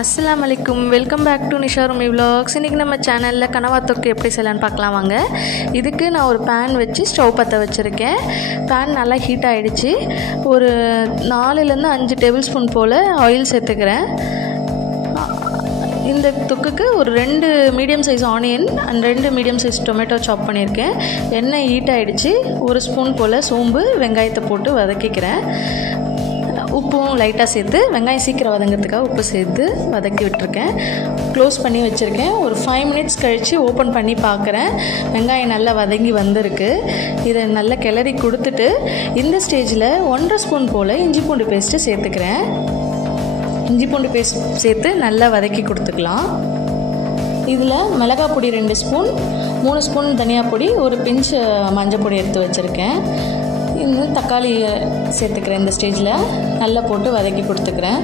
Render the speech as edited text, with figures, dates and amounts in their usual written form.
அஸ்ஸலாமு அலைக்கும். Welcome back to Nisha Roomi vlogs. இன்றைக்கி நம்ம சேனலில் கனவா தொக்கு எப்படி செய்யலான்னு பார்க்கலாம் வாங்க. இதுக்கு நான் ஒரு பேன் வச்சு ஸ்டவ் பற்ற வச்சுருக்கேன். பேன் நல்லா ஹீட் ஆகிடுச்சு. ஒரு 4லேருந்து 5 டேபிள் ஸ்பூன் போல் ஆயில் சேர்த்துக்கிறேன். இந்த தொக்குக்கு ஒரு 2 medium size onion and 2 medium size tomato சாப் பண்ணியிருக்கேன். எண்ணெய் ஹீட் ஆகிடுச்சு. ஒரு ஸ்பூன் போல் சோம்பு வெங்காயத்தை போட்டு வதக்கிக்கிறேன். உப்பும் லைட்டாக சேர்த்து வெங்காயம் சீக்கிரம் வதங்கிறதுக்காக உப்பு சேர்த்து வதக்கி விட்டுருக்கேன். க்ளோஸ் பண்ணி வச்சுருக்கேன். ஒரு 5 மினிட்ஸ் கழித்து ஓப்பன் பண்ணி பார்க்குறேன். வெங்காயம் நல்லா வதங்கி வந்திருக்கு. இதை நல்லா கிளறி கொடுத்துட்டு இந்த ஸ்டேஜில் 1.5 ஸ்பூன் போல் இஞ்சி பூண்டு பேஸ்ட்டு சேர்த்துக்கிறேன். இஞ்சி பூண்டு பேஸ்ட் சேர்த்து நல்லா வதக்கி கொடுத்துக்கலாம். இதில் மிளகாய் பொடி 2 ஸ்பூன், 3 ஸ்பூன் தனியா பொடி, ஒரு பிஞ்ச் மஞ்சள் பொடி எடுத்து வச்சுருக்கேன். இன்னும் தக்காளி சேர்த்துக்கிறேன். இந்த ஸ்டேஜில் நல்லா போட்டு வதக்கி கொடுத்துக்கிறேன்.